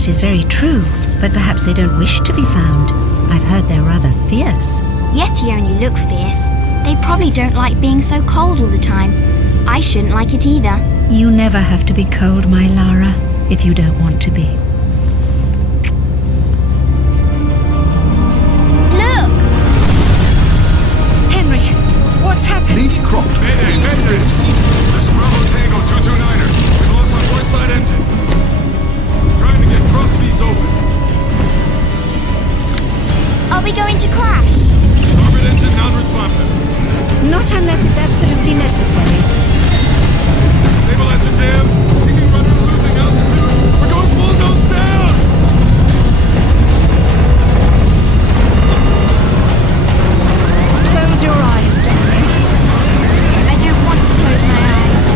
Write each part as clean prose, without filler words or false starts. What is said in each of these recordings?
That is very true, but perhaps they don't wish to be found. I've heard they're rather fierce. Yeti only look fierce. They probably don't like being so cold all the time. I shouldn't like it either. You never have to be cold, my Lara, if you don't want to be. Look! Henry, what's happened? Meet Croft. Mayday! This is Bravo Tango 229er. We lost our port side engine. Trying to get cross feeds open. Are we going to crash? Starboard engine non-responsive. Not unless it's absolutely necessary. Stabilizer jam. Kicking rudder to losing altitude. We're going full nose down. Close your eyes, darling. I don't want to close my eyes.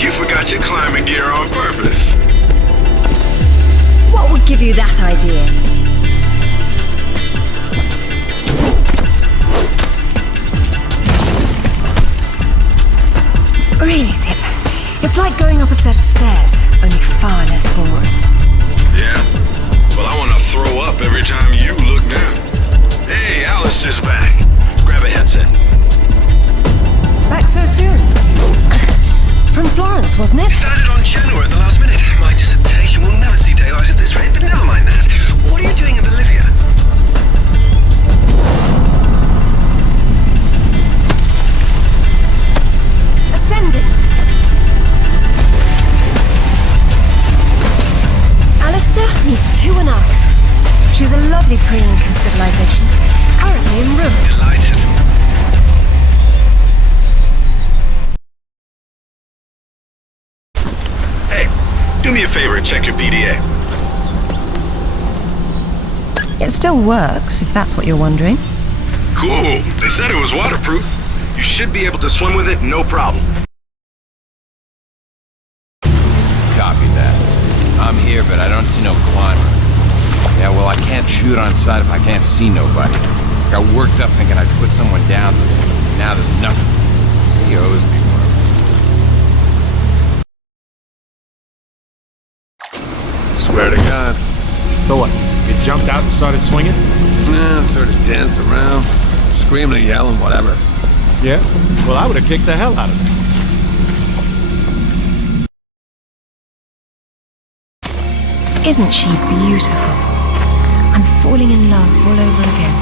You forgot your climbing gear on purpose. What would give you that idea? Really, Zip? It's like going up a set of stairs, only far less boring. Yeah? Well, I want to throw up every time you look down. Hey, Alistair's back. Grab a headset. Back so soon? From Florence, wasn't it? Decided on Genoa at the last minute. My dissertation will never see daylight at this rate, but never mind that. What are you doing in Bolivia? Ascending. Alistair, meet Tiwanaku. She's a lovely pre-Incan civilization, currently in ruins. Delighted. Do me a favor and check your PDA. It still works, if that's what you're wondering. Cool. They said it was waterproof. You should be able to swim with it, no problem. Copy that. I'm here, but I don't see no climber. Yeah, well, I can't shoot on sight if I can't see nobody. Got worked up thinking I'd put someone down today. Now there's nothing. He owes me one. Swear to God. So what? You jumped out and started swinging? Yeah, sort of danced around, screaming and yelling, whatever. Yeah? Well, I would have kicked the hell out of him. Isn't she beautiful? I'm falling in love all over again.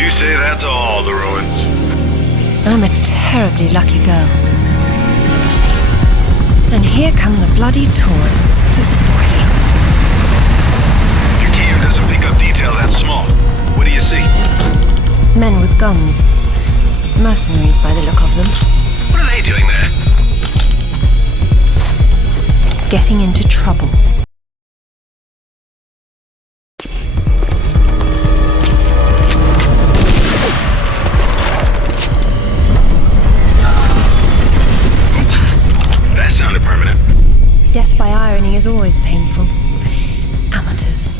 You say that to all the ruins. I'm a terribly lucky girl. And here come the bloody tourists to spoil it. Your cam doesn't pick up detail that small. What do you see? Men with guns. Mercenaries by the look of them. What are they doing there? Getting into trouble. That sounded permanent. Death by irony is always painful. Amateurs.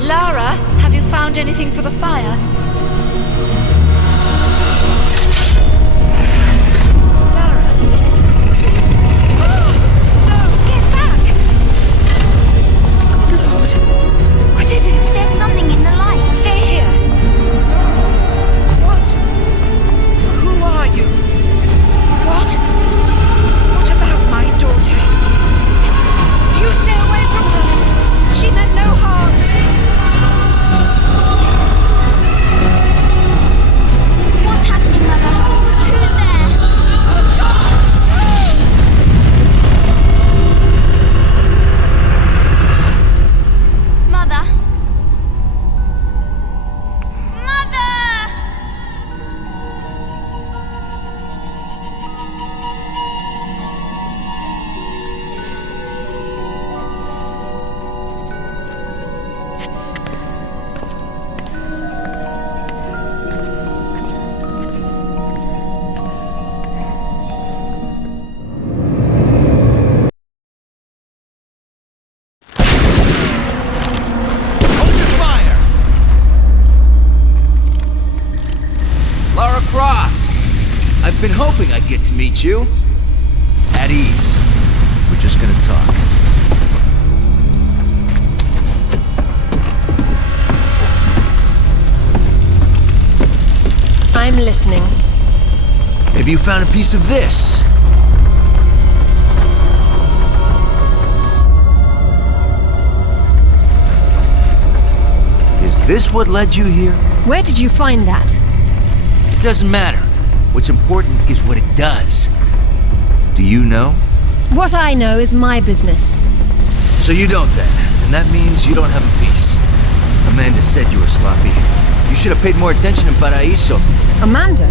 Lara, have you found anything for the fire? Lara? Oh, no, get back! Good Lord. What is it? There's something in the light. Stay here. What? Who are you? What? What about my daughter? You stay away from her. She meant no harm. What's happening, Mother? Who's there? Mother? been hoping I'd get to meet you. At ease. We're just gonna talk. I'm listening. Maybe you found a piece of this. Is this what led you here? Where did you find that? It doesn't matter. What's important is what it does. Do you know? What I know is my business. So you don't then, and that means you don't have a piece. Amanda said you were sloppy. You should have paid more attention in Paraíso. Amanda?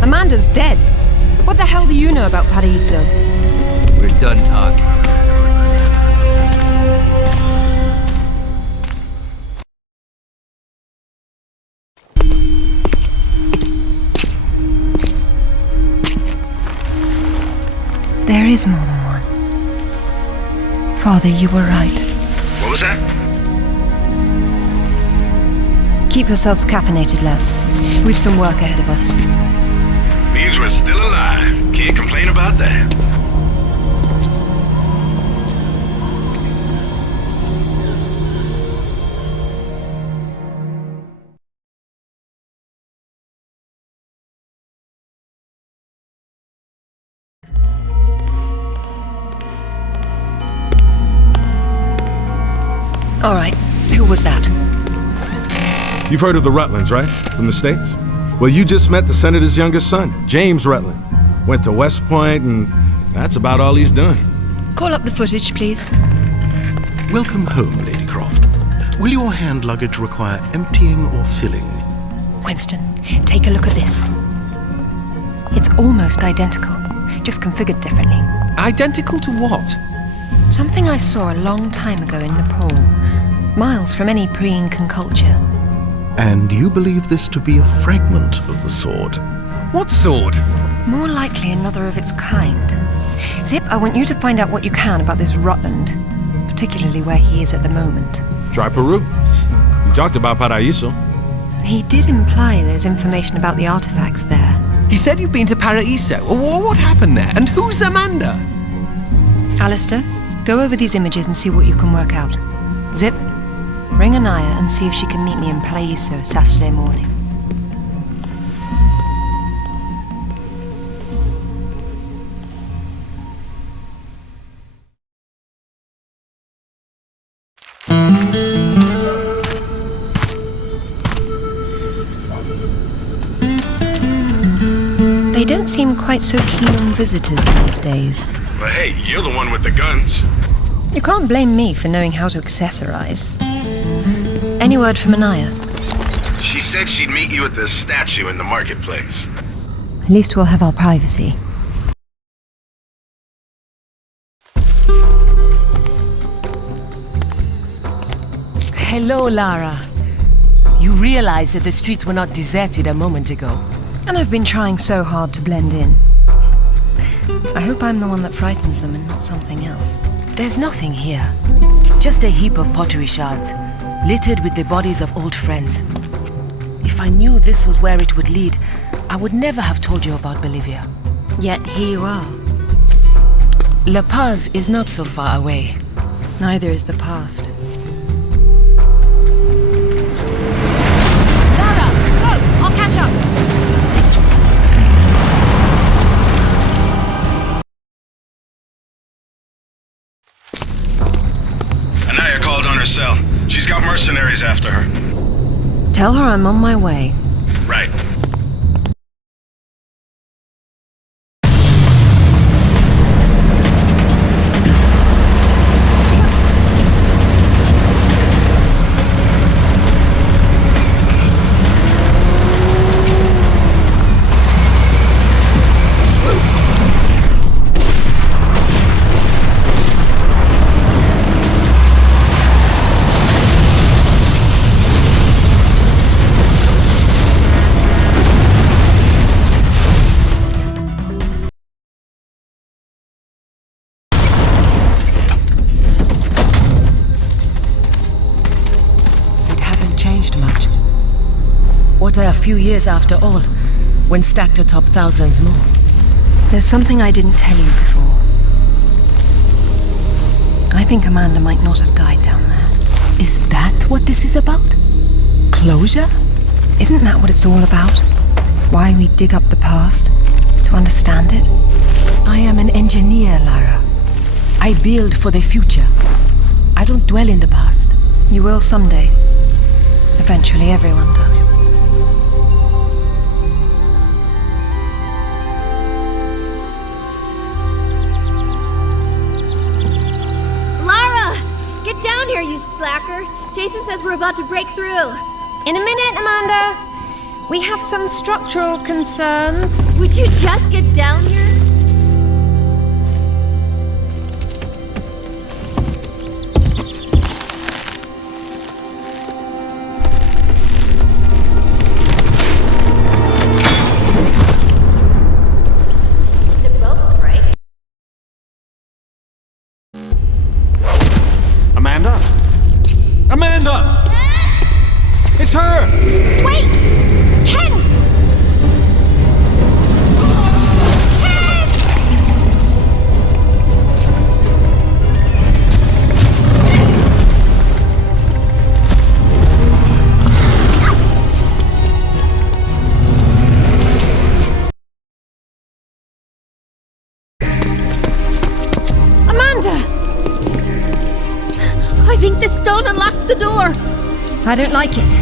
Amanda's dead. What the hell do you know about Paraíso? We're done talking. There is more than one. Father, you were right. What was that? Keep yourselves caffeinated, lads. We've some work ahead of us. Means we're still alive. Can't complain about that. All right, who was that? You've heard of the Rutlands, right? From the States? Well, you just met the senator's youngest son, James Rutland. Went to West Point, and that's about all he's done. Call up the footage, please. Welcome home, Lady Croft. Will your hand luggage require emptying or filling? Winston, take a look at this. It's almost identical, just configured differently. Identical to what? Something I saw a long time ago in Nepal, miles from any pre-Incan culture. And you believe this to be a fragment of the sword? What sword? More likely another of its kind. Zip, I want you to find out what you can about this Rutland, particularly where he is at the moment. Try Peru. You talked about Paraíso. He did imply there's information about the artifacts there. He said you've been to Paraíso. What happened there? And who's Amanda? Alistair, go over these images and see what you can work out. Zip, ring Anaya and see if she can meet me in Paraíso Saturday morning. They don't seem quite so keen on visitors these days. But hey, you're the one with the guns. You can't blame me for knowing how to accessorize. Any word from Anaya? She said she'd meet you at the statue in the marketplace. At least we'll have our privacy. Hello, Lara. You realize that the streets were not deserted a moment ago. And I've been trying so hard to blend in. I hope I'm the one that frightens them and not something else. There's nothing here. Just a heap of pottery shards, littered with the bodies of old friends. If I knew this was where it would lead, I would never have told you about Bolivia. Yet here you are. La Paz is not so far away. Neither is the past. Lara, go! I'll catch up. Anaya called on her cell. She's got mercenaries after her. Tell her I'm on my way. Right. What are a few years after all, when stacked atop thousands more? There's something I didn't tell you before. I think Amanda might not have died down there. Is that what this is about? Closure? Isn't that what it's all about? Why we dig up the past? To understand it? I am an engineer, Lara. I build for the future. I don't dwell in the past. You will someday. Eventually, everyone does. Lara! Get down here, you slacker! Jason says we're about to break through. In a minute, Amanda. We have some structural concerns. Would you just get down here? Amanda? Amanda! It's her! Wait! Kent! Amanda! I think this stone unlocks the door. I don't like it.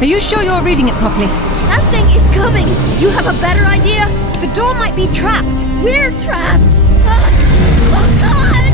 Are you sure you're reading it properly? That thing is coming. You have a better idea? The door might be trapped. We're trapped. Oh, God!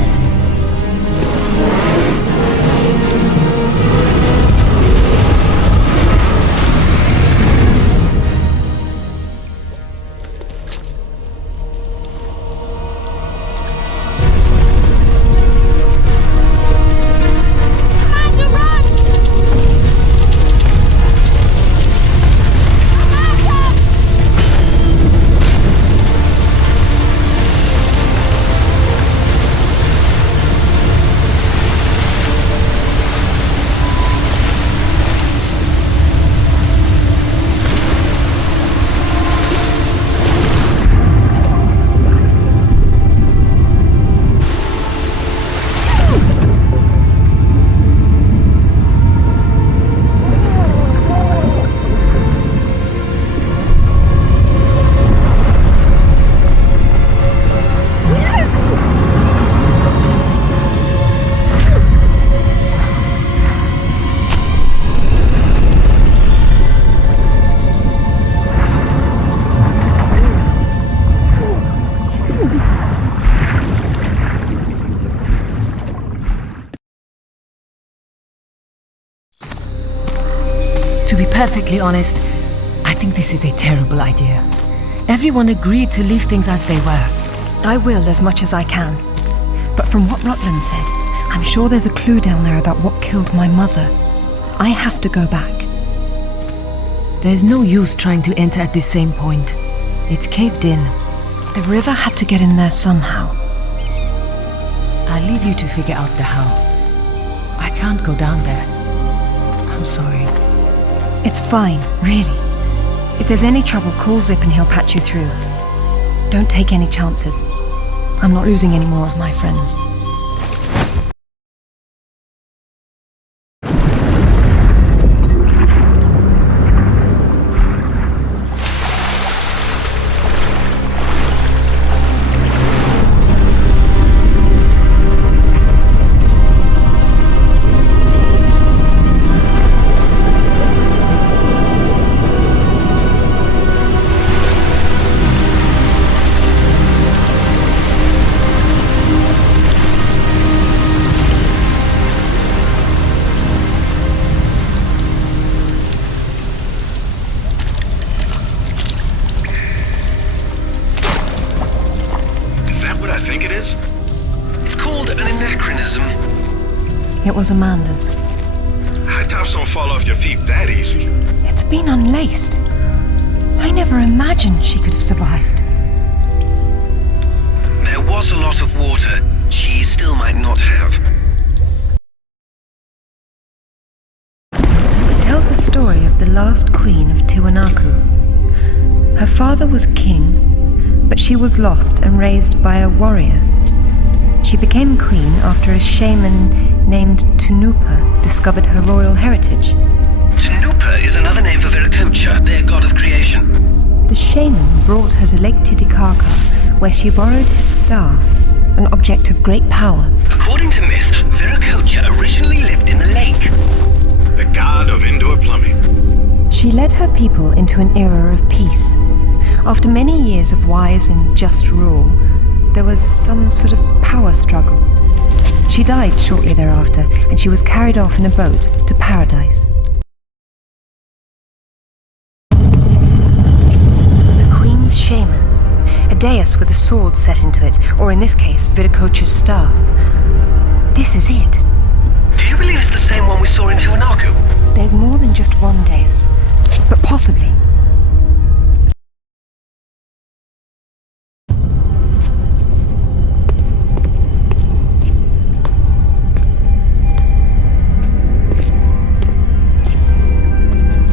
To be perfectly honest, I think this is a terrible idea. Everyone agreed to leave things as they were. I will as much as I can. But from what Rutland said, I'm sure there's a clue down there about what killed my mother. I have to go back. There's no use trying to enter at this same point. It's caved in. The river had to get in there somehow. I'll leave you to figure out the how. I can't go down there. I'm sorry. It's fine, really. If there's any trouble, call Zip and he'll patch you through. Don't take any chances. I'm not losing any more of my friends. It was Amanda's. High tops don't fall off your feet that easy. It's been unlaced. I never imagined she could have survived. There was a lot of water. She still might not have. It tells the story of the last queen of Tiwanaku. Her father was king, but she was lost and raised by a warrior. She became queen after a shaman named Tunupa discovered her royal heritage. Tunupa is another name for Viracocha, their god of creation. The shaman brought her to Lake Titicaca, where she borrowed his staff, an object of great power. According to myth, Viracocha originally lived in the lake. The god of indoor plumbing. She led her people into an era of peace. After many years of wise and just rule, there was some sort of power struggle. She died shortly thereafter, and she was carried off in a boat to paradise. The Queen's shaman, a dais with a sword set into it, or in this case, Viracocha's staff. This is it. Do you believe it's the same one we saw in Tiwanaku? There's more than just one dais, but possibly.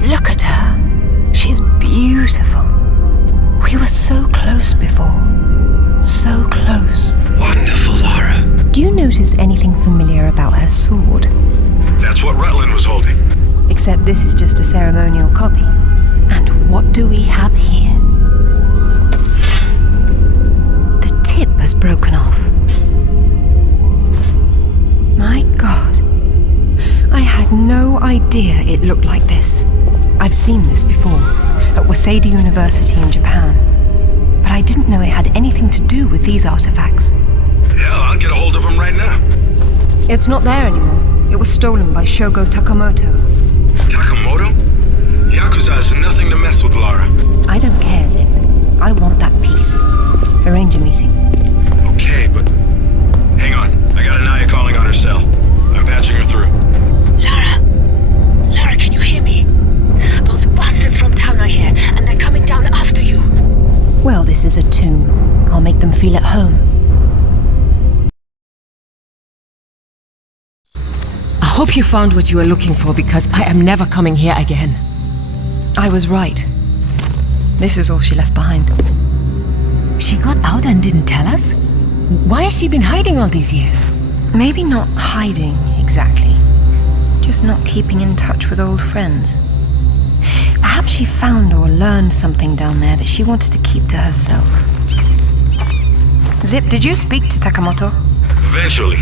Look at her. She's beautiful. We were so close before. So close. Wonderful, Lara. Do you notice anything familiar about her sword? That's what Rutland was holding. Except this is just a ceremonial copy. And what do we have here? The tip has broken off. My God. I had no idea it looked like this. I've seen this before, at Waseda University in Japan. But I didn't know it had anything to do with these artifacts. Yeah, I'll get a hold of him right now. It's not there anymore. It was stolen by Shogo Takamoto. Takamoto? Yakuza is nothing to mess with, Lara. I don't care, Zip. I want that piece. Arrange a meeting. Okay, but... hang on. I got Anaya calling on her cell. I'm patching her through. Lara, can you hear me? Those bastards from town are here, and they're coming down after you. Well, this is a tomb. I'll make them feel at home. I hope you found what you were looking for, because I am never coming here again. I was right. This is all she left behind. She got out and didn't tell us? Why has she been hiding all these years? Maybe not hiding, exactly. Just not keeping in touch with old friends. Perhaps she found or learned something down there that she wanted to keep to herself. Zip, did you speak to Takamoto? Eventually.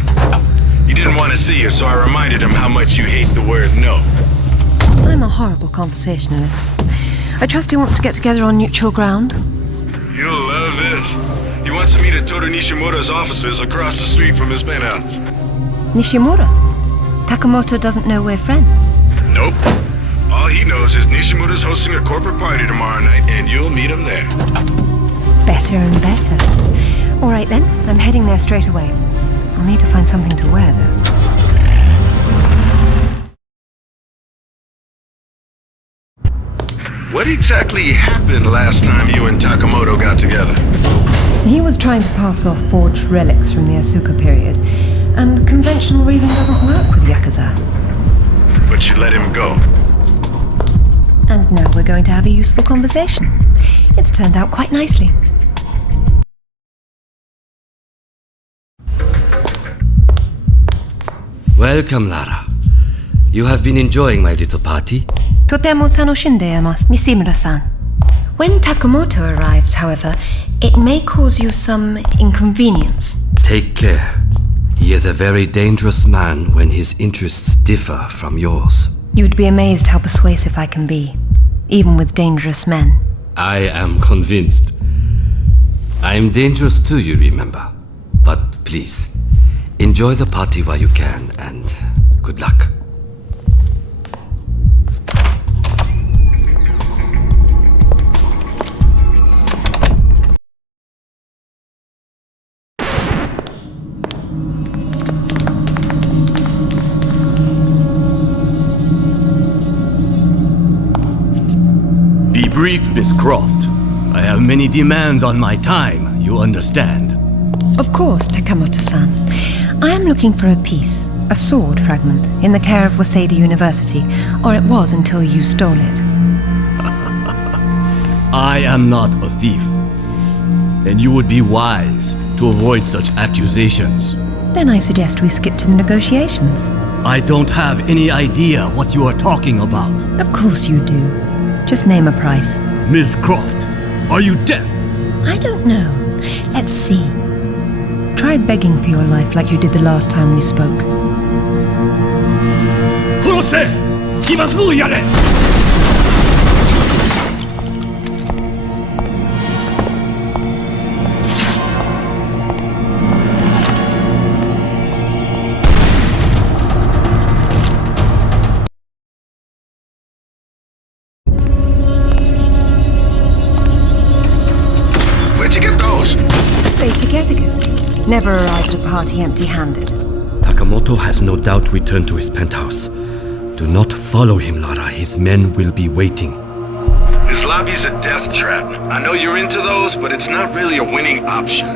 He didn't want to see you, so I reminded him how much you hate the word no. I'm a horrible conversationalist. I trust he wants to get together on neutral ground. You'll love this. He wants to meet at Toru Nishimura's offices across the street from his penthouse. Nishimura? Takamoto doesn't know we're friends. Nope. All he knows is Nishimura's hosting a corporate party tomorrow night, and you'll meet him there. Better and better. All right then, I'm heading there straight away. I'll need to find something to wear, though. What exactly happened last time you and Takamoto got together? He was trying to pass off forged relics from the Asuka period, and conventional reason doesn't work with Yakuza. But you let him go. And now we're going to have a useful conversation. It's turned out quite nicely. Welcome, Lara. You have been enjoying my little party? Totemo tanoshindeemasu, Nishimura-san. When Takamoto arrives, however, it may cause you some inconvenience. Take care. He is a very dangerous man when his interests differ from yours. You'd be amazed how persuasive I can be, even with dangerous men. I am convinced. I am dangerous too, you remember. But please, enjoy the party while you can, and good luck. Be brief, Miss Croft. I have many demands on my time, you understand. Of course, Takamoto-san. I am looking for a piece, a sword fragment, in the care of Waseda University, or it was until you stole it. I am not a thief. then you would be wise to avoid such accusations. Then I suggest we skip to the negotiations. I don't have any idea what you are talking about. Of course you do. Just name a price. Ms. Croft, are you deaf? I don't know. Let's see. Try begging for your life like you did the last time we spoke. 殺せ！今すぐやれ！ Where'd you get those? Basic etiquette. Never arrive at a party empty-handed. Takamoto has no doubt returned to his penthouse. Do not follow him, Lara. His men will be waiting. His lobby's a death trap. I know you're into those, but it's not really a winning option.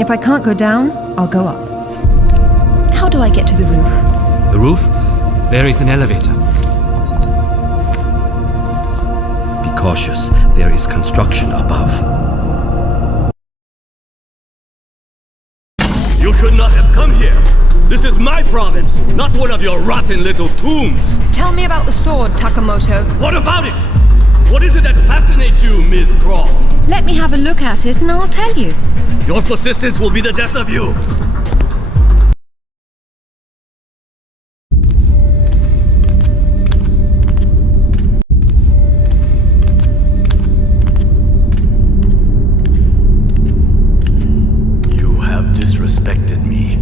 If I can't go down, I'll go up. How do I get to the roof? The roof? There is an elevator. Be cautious. There is construction above. You should not have come here. This is my province, not one of your rotten little tombs. Tell me about the sword, Takamoto. What about it? What is it that fascinates you, Ms. Croft? Let me have a look at it and I'll tell you. Your persistence will be the death of you. You have disrespected me.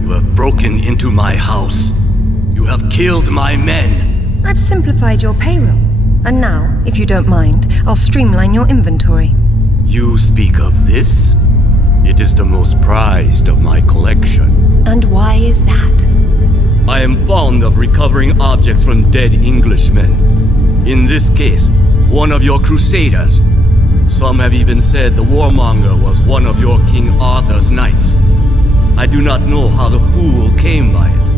You have broken into my house. You have killed my men. I've simplified your payroll. And now, if you don't mind, I'll streamline your inventory. You speak of this? It is the most prized of my collection. And why is that? I am fond of recovering objects from dead Englishmen. In this case, one of your crusaders. Some have even said the warmonger was one of your King Arthur's knights. I do not know how the fool came by it,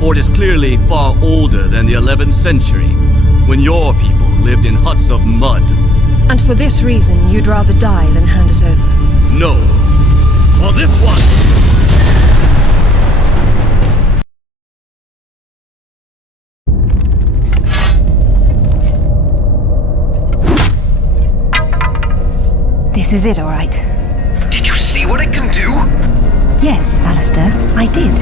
for it is clearly far older than the 11th century, when your people lived in huts of mud. And for this reason, you'd rather die than hand it over? No. For this one! This is it, all right. Did you see what it can do? Yes, Alistair, I did.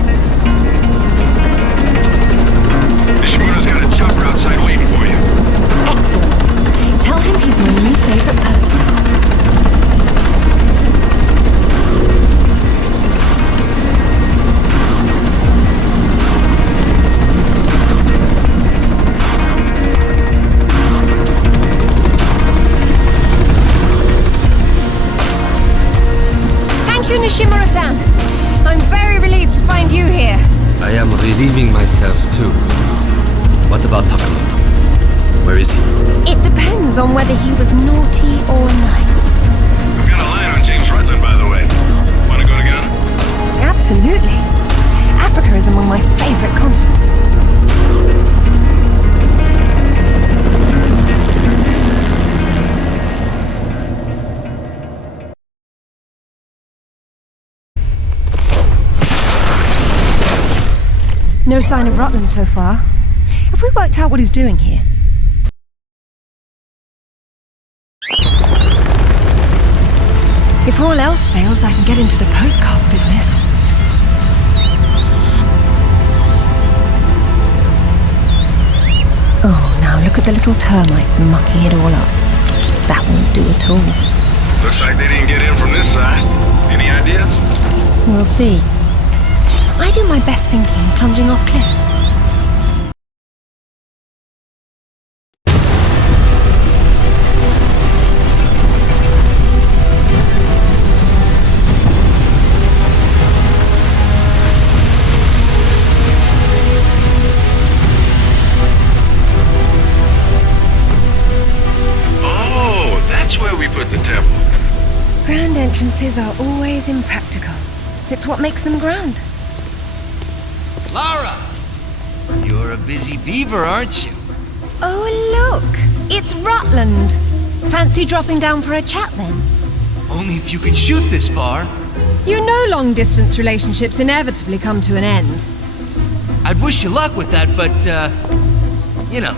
Nishimura's got a chopper outside waiting for you. Excellent. Tell him he's my new favorite person. Thank you, Nishimura-san. I'm very relieved to find you here. I am relieving myself too. What about Takamoto? Where is he? It depends on whether he was naughty or nice. We've got a line on James Rutland, by the way. Wanna go together? Absolutely. Africa is among my favorite continents. No sign of Rutland so far. Have we worked out what he's doing here? If all else fails, I can get into the postcard business. Oh, now look at the little termites mucking it all up. That won't do at all. Looks like they didn't get in from this side. Any ideas? We'll see. I do my best thinking plunging off cliffs. Oh, that's where we put the temple. Grand entrances are always impractical. It's what makes them grand. Lara! You're a busy beaver, aren't you? Oh, look! It's Rutland! Fancy dropping down for a chat, then? Only if you can shoot this far. You know long-distance relationships inevitably come to an end. I'd wish you luck with that, but, you know.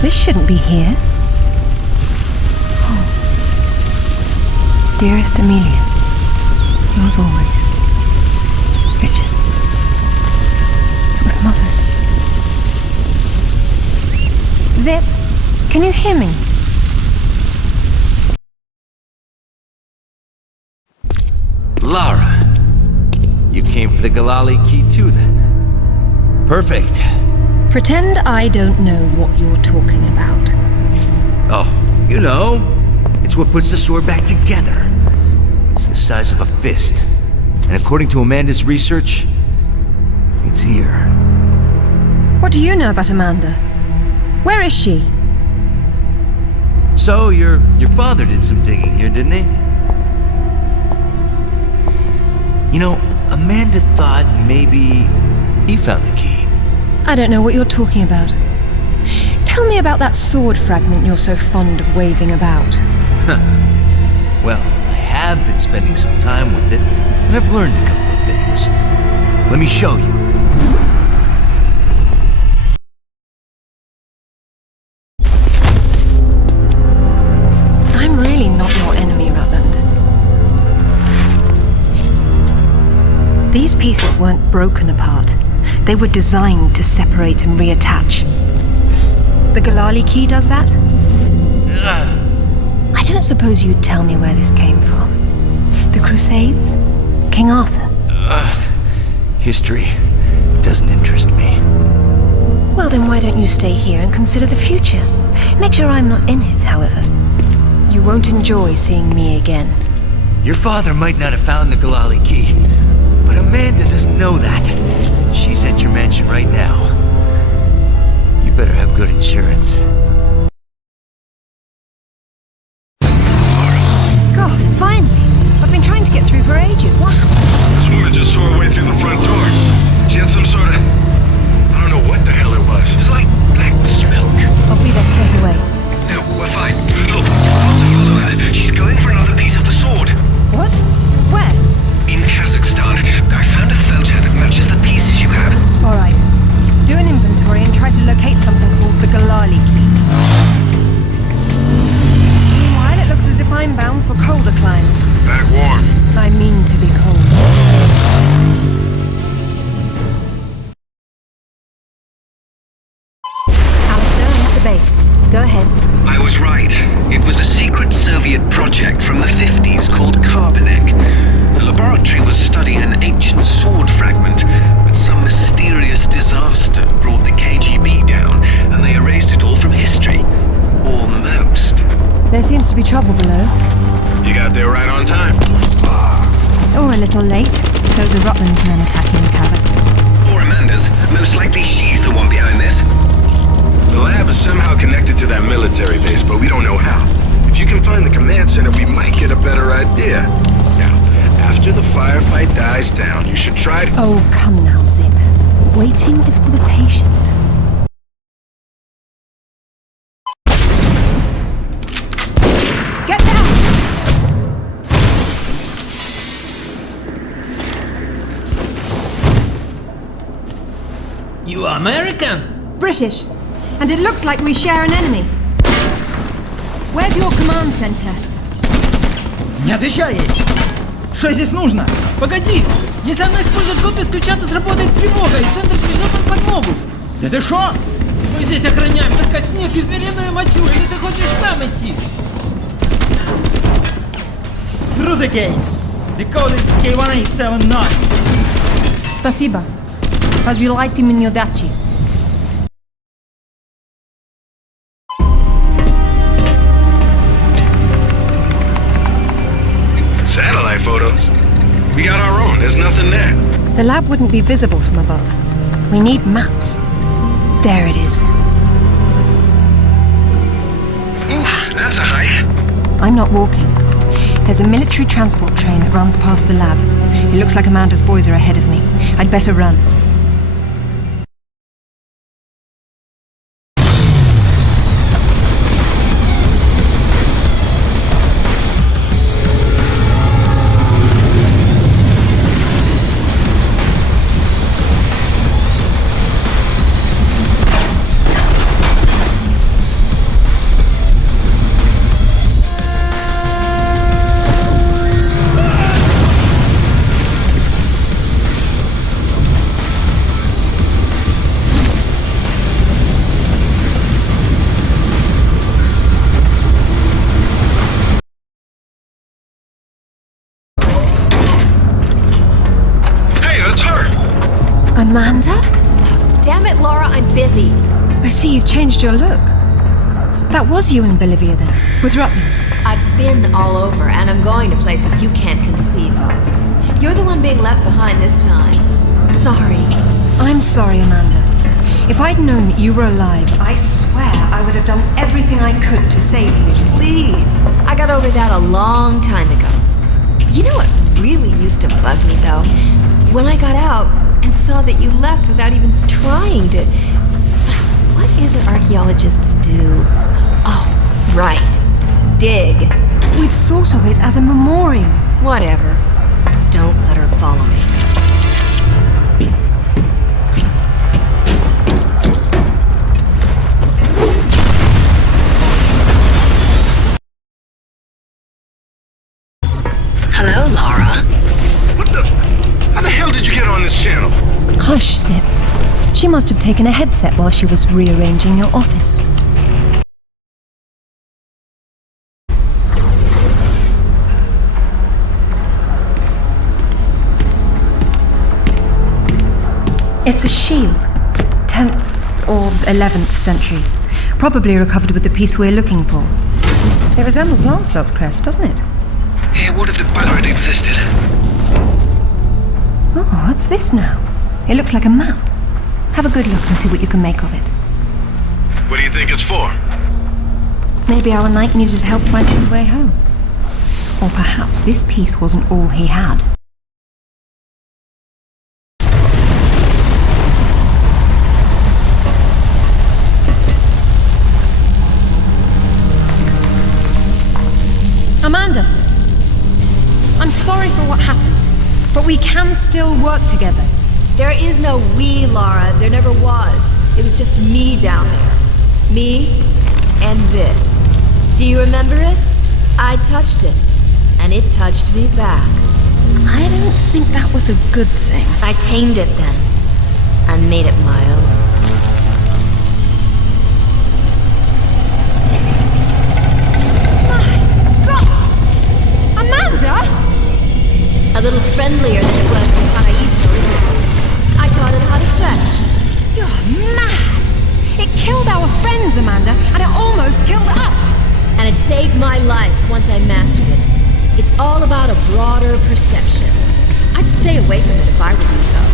This shouldn't be here. Oh. Dearest Amelia, yours always, Richard. It was Mother's. Zip, can you hear me? Lara, you came for the Galali key too then? Perfect. Pretend I don't know what you're talking about. Oh, you know, it's what puts the sword back together. It's the size of a fist. And according to Amanda's research, it's here. What do you know about Amanda? Where is she? So, your father did some digging here, didn't he? You know, Amanda thought maybe he found the key. I don't know what you're talking about. Tell me about that sword fragment you're so fond of waving about. Well, I have been spending some time with it, and I've learned a couple of things. Let me show you. I'm really not your enemy, Rutland. These pieces weren't broken apart. They were designed to separate and reattach. The Galali key does that? I don't suppose you'd tell me where this came from. The Crusades? King Arthur? History doesn't interest me. Well, then why don't you stay here and consider the future? Make sure I'm not in it, however. You won't enjoy seeing me again. Your father might not have found the Galali key, but Amanda doesn't know that. She's at your mansion right now. You better have good insurance. God, finally! I've been trying to get through for ages. What happened? This woman just tore her way through the front door. She had some sort of... I don't know what the hell it was. It was like black smoke. I'll be there straight away. No, we're fine. Look, you've got to follow her. She's going for another piece of the sword. What? Where? In Kazakhstan. I found a photo that matches the pieces you have. All right. Do an inventory and try to locate something called the Galali key. Meanwhile, it looks as if I'm bound for colder climes. Back warm. I mean to be cold. Alistair, I'm at the base. Go ahead. I was right. It was a secret Soviet project from the 50s called Karbonek. The laboratory was studying an ancient sword fragment, but some mysterious disaster brought the KGB down, and they erased it all from history. Almost. There seems to be trouble below. You got there right on time. Or a little late. Those are Rutland's men attacking the Kazakhs. Or Amanda's. Most likely she's the one behind this. The lab is somehow connected to that military base, but we don't know how. If you can find the command center, we might get a better idea. Now, after the firefight dies down, you should try to... Oh, come now, Zip. Waiting is for the patient. Get down! You are American? British. And it looks like we share an enemy. Where's your command center? Не отвечай ей! Что здесь нужно? Погоди! Если она использует код без ключа, то сработает тревога, и центр пришлет нам подмогу! Да ты шо? Мы здесь охраняем только снег и звериную мочу, или ты хочешь сам идти? Through the gate! The code is K1879! Спасибо. Разжилайте меня дачи. Satellite photos? We got our own. There's nothing there. The lab wouldn't be visible from above. We need maps. There it is. Oof, that's a hike. I'm not walking. There's a military transport train that runs past the lab. It looks like Amanda's boys are ahead of me. I'd better run. Amanda? Damn it, Laura, I'm busy. I see you've changed your look. That was you in Bolivia then, with Rutland. I've been all over, and I'm going to places you can't conceive of. You're the one being left behind this time. Sorry. I'm sorry, Amanda. If I'd known that you were alive, I swear I would have done everything I could to save you. Please. I got over that a long time ago. You know what really used to bug me, though? When I got out and saw that you left without even trying to... What is it archaeologists do? Oh, right. Dig. We'd thought of it as a memorial. Whatever. Don't let her follow me. Hello, Lara. What the... How the hell did you get on this channel? Hush, Zip. She must have taken a headset while she was rearranging your office. It's a shield. 10th or 11th century. Probably recovered with the piece we're looking for. It resembles Lancelot's crest, doesn't it? Hey, what if the banner had existed? Oh, what's this now? It looks like a map. Have a good look and see what you can make of it. What do you think it's for? Maybe our knight needed help finding his way home. Or perhaps this piece wasn't all he had. Amanda! I'm sorry for what happened, but we can still work together. There is no we, Lara. There never was. It was just me down there. Me and this. Do you remember it? I touched it, and it touched me back. I don't think that was a good thing. I tamed it then, and made it my own. Amanda? A little friendlier than it was in Paraíso, isn't it? I taught it how to fetch. You're mad! It killed our friends, Amanda, and it almost killed us! And it saved my life once I mastered it. It's all about a broader perception. I'd stay away from it if I were you, though.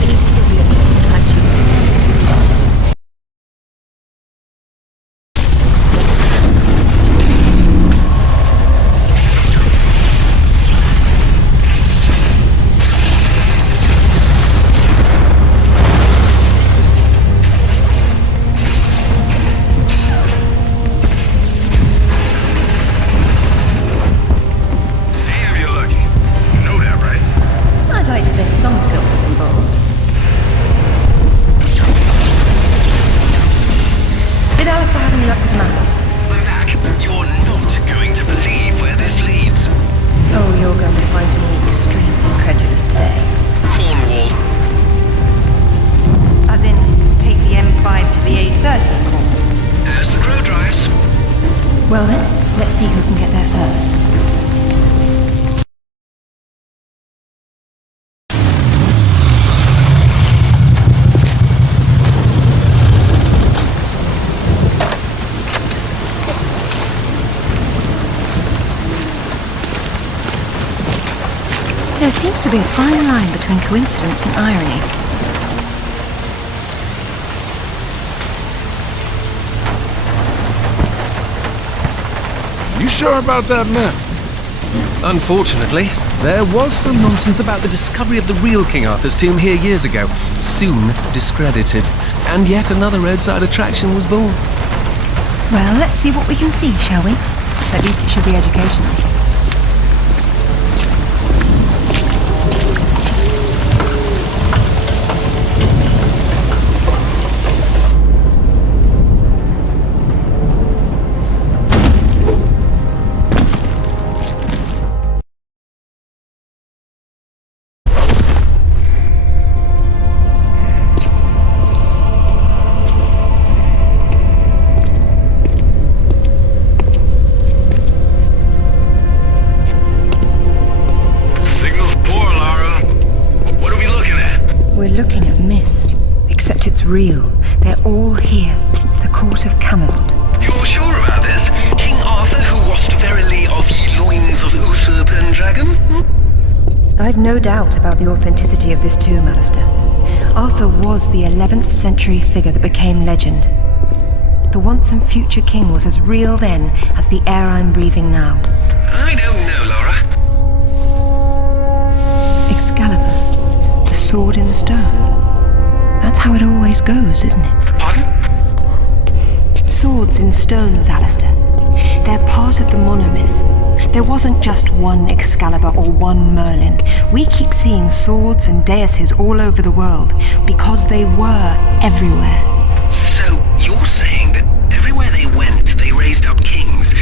But you'd still be able to touch you. Well then, let's see who can get there first. There seems to be a fine line between coincidence and irony. You sure about that map? Unfortunately, there was some nonsense about the discovery of the real King Arthur's tomb here years ago, soon discredited. And yet another roadside attraction was born. Well, let's see what we can see, shall we? At least it should be educational. real. They're all here. The court of Camelot. You're sure about this? King Arthur, who wast verily of ye loins of Uther Pendragon? I've no doubt about the authenticity of this tomb, Alistair. Arthur was the 11th century figure that became legend. The once and future king was as real then as the air I'm breathing now. I don't know, Laura. Excalibur, the sword in stone. That's how it always goes, isn't it? Pardon? Swords in stones, Alistair. They're part of the monomyth. There wasn't just one Excalibur or one Merlin. We keep seeing swords and daises all over the world because they were everywhere. So, you're saying that everywhere they went, they raised up kings,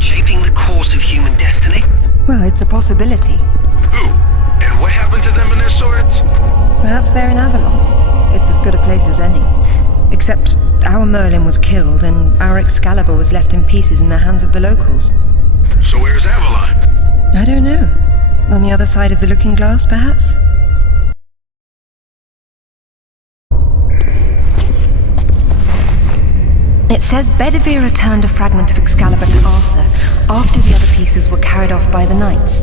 shaping the course of human destiny? Well, it's a possibility. Who? And what happened to them and their swords? Perhaps they're in Avalon. It's as good a place as any. Except our Merlin was killed and our Excalibur was left in pieces in the hands of the locals. So where's Avalon? I don't know. On the other side of the looking glass, perhaps? It says Bedivere returned a fragment of Excalibur to Arthur after the other pieces were carried off by the knights.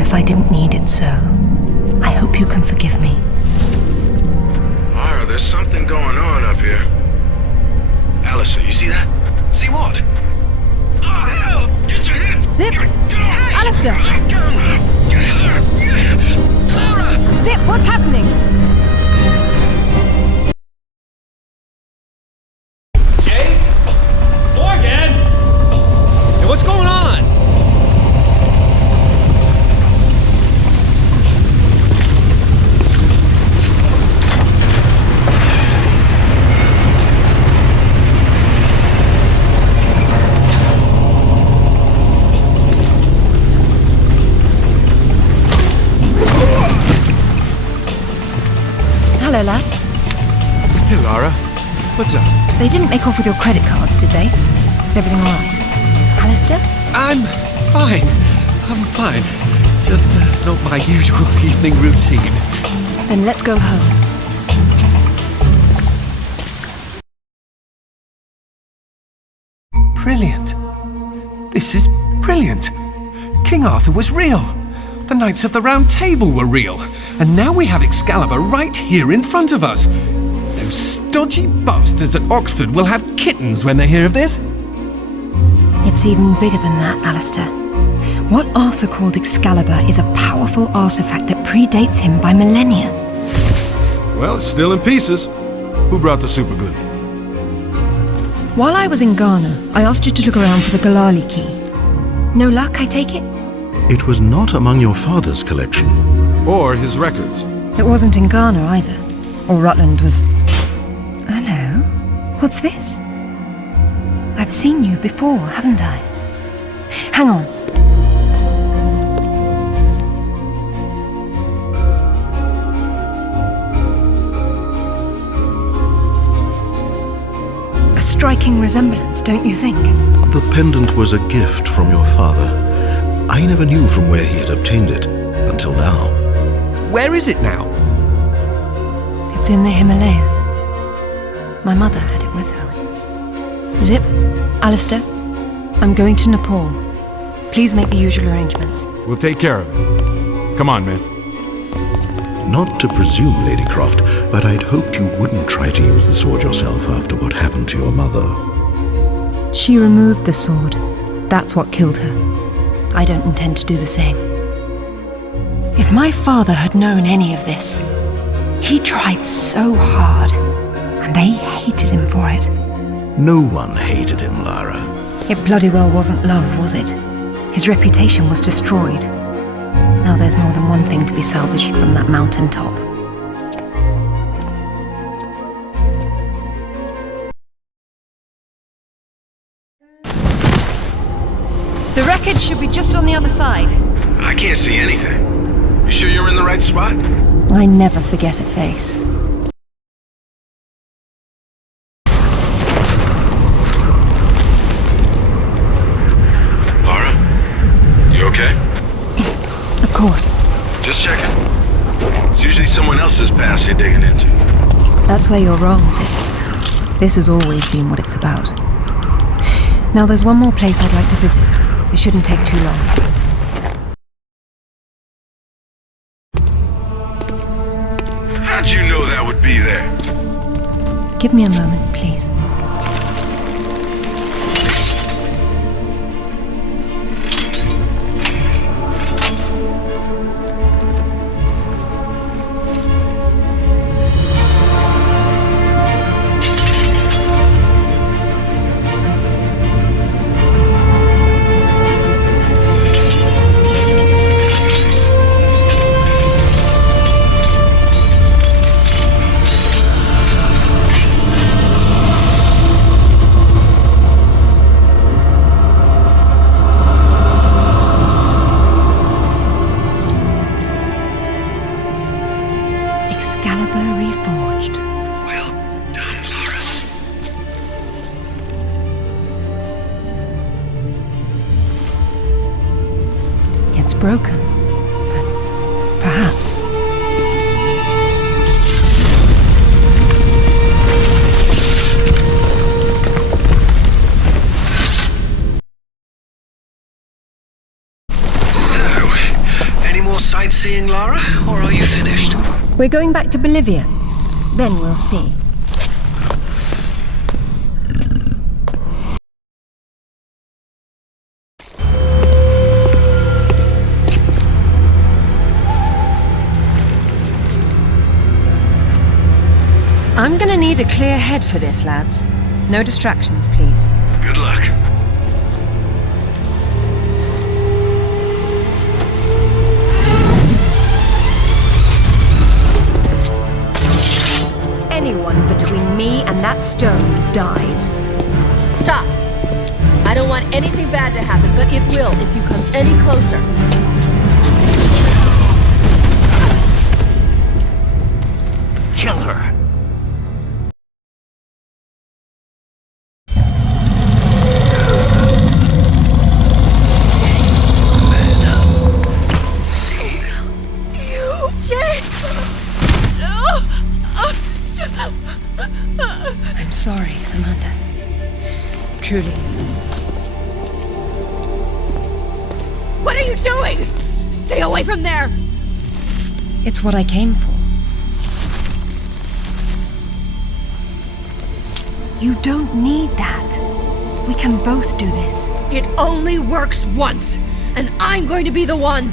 If I didn't need it so. I hope you can forgive me. Lara, there's something going on up here. Alistair, you see that? See what? Oh, hell! Get your hands! Zip! Alistair! Clara! Zip, what's happening? Jake? Morgan? Hey, what's going on? Hello, lads. Hey, Lara. What's up? They didn't make off with your credit cards, did they? Is everything all right? Alistair? I'm fine. I'm fine. Just not my usual evening routine. Then let's go home. Brilliant. This is brilliant. King Arthur was real. The Knights of the Round Table were real. And now we have Excalibur right here in front of us. Those stodgy bastards at Oxford will have kittens when they hear of this. It's even bigger than that, Alistair. What Arthur called Excalibur is a powerful artifact that predates him by millennia. Well, it's still in pieces. Who brought the superglue? While I was in Ghana, I asked you to look around for the Galali key. No luck, I take it? It was not among your father's collection. Or his records. It wasn't in Ghana either. Or Rutland was... Hello? What's this? I've seen you before, haven't I? Hang on. A striking resemblance, don't you think? The pendant was a gift from your father. I never knew from where he had obtained it, until now. Where is it now? It's in the Himalayas. My mother had it with her. Zip, Alistair, I'm going to Nepal. Please make the usual arrangements. We'll take care of it. Come on, man. Not to presume, Lady Croft, but I'd hoped you wouldn't try to use the sword yourself after what happened to your mother. She removed the sword. That's what killed her. I don't intend to do the same. If my father had known any of this, he tried so hard, and they hated him for it. No one hated him, Lara. It bloody well wasn't love, was it? His reputation was destroyed. Now there's more than one thing to be salvaged from that mountaintop. The wreckage should be just on the other side. I can't see anything. You sure you're in the right spot? I never forget a face. Lara? You okay? Of course. Just checking. It's usually someone else's past you're digging into. That's where you're wrong, Zip. This has always been what it's about. Now there's one more place I'd like to visit. It shouldn't take too long. How'd you know that would be there? Give me a moment, please. Broken, but perhaps. So, any more sightseeing, Lara, or are you finished? We're going back to Bolivia. Then we'll see. I'm gonna need a clear head for this, lads. No distractions, please. Good luck. Anyone between me and that stone dies. Stop! I don't want anything bad to happen, but it will if you come any closer. Kill her! I'm sorry, Amanda. Truly. What are you doing? Stay away from there! It's what I came for. You don't need that. We can both do this. It only works once, and I'm going to be the one.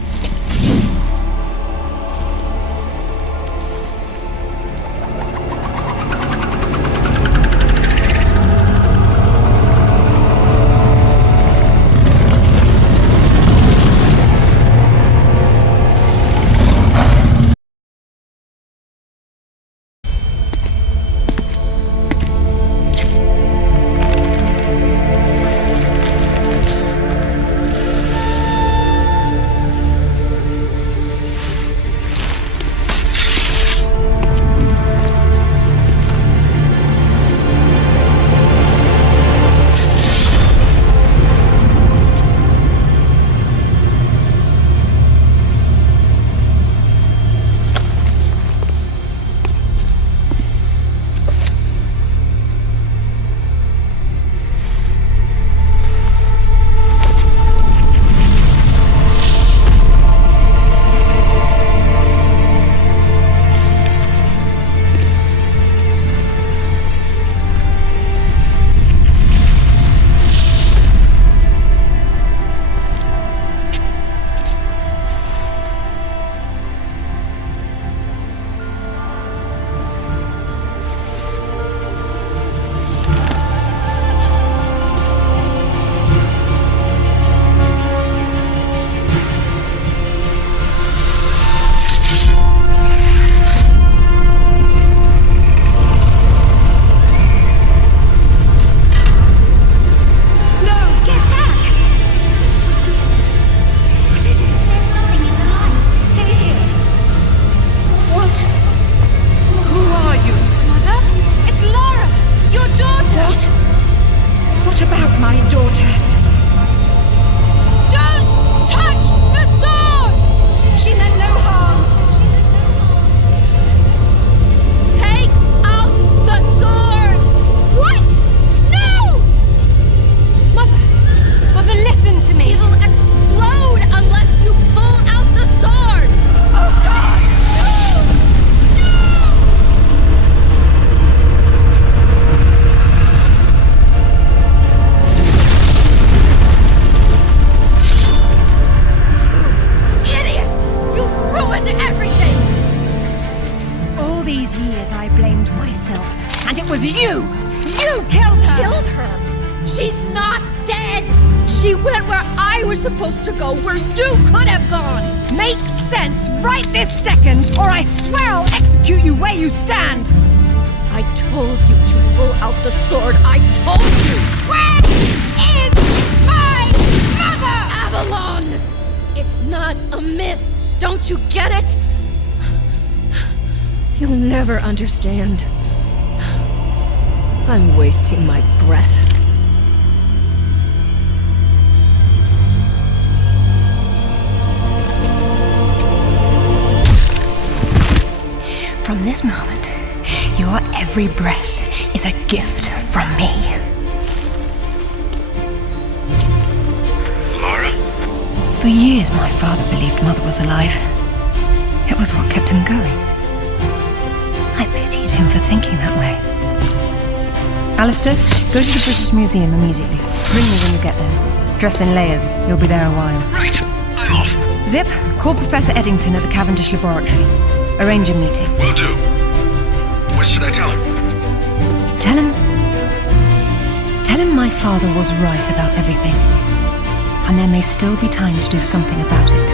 What about my daughter? Don't touch the sword! She meant no harm. Take out the sword! What? No! Mother, listen to me. It'll explode unless you pull out the sword! Oh, God! Idiots! You ruined everything! All these years I blamed myself, and it was you! You killed her! Killed her? She's not dead! She went where I was supposed to go, where you could have gone! Makes sense right this second, or I swear I'll execute you where you stand! I told you to pull out the sword. I told you! Where is my mother? Avalon! It's not a myth. Don't you get it? You'll never understand. I'm wasting my breath. From this moment, your every breath is a gift from me. Lara? For years, my father believed Mother was alive. It was what kept him going. I pitied him for thinking that way. Alistair, go to the British Museum immediately. Ring me when you get there. Dress in layers. You'll be there a while. Right. I'm off. Zip, call Professor Eddington at the Cavendish Laboratory. Arrange a meeting. Will do. What should I tell him? Tell him my father was right about everything. And there may still be time to do something about it.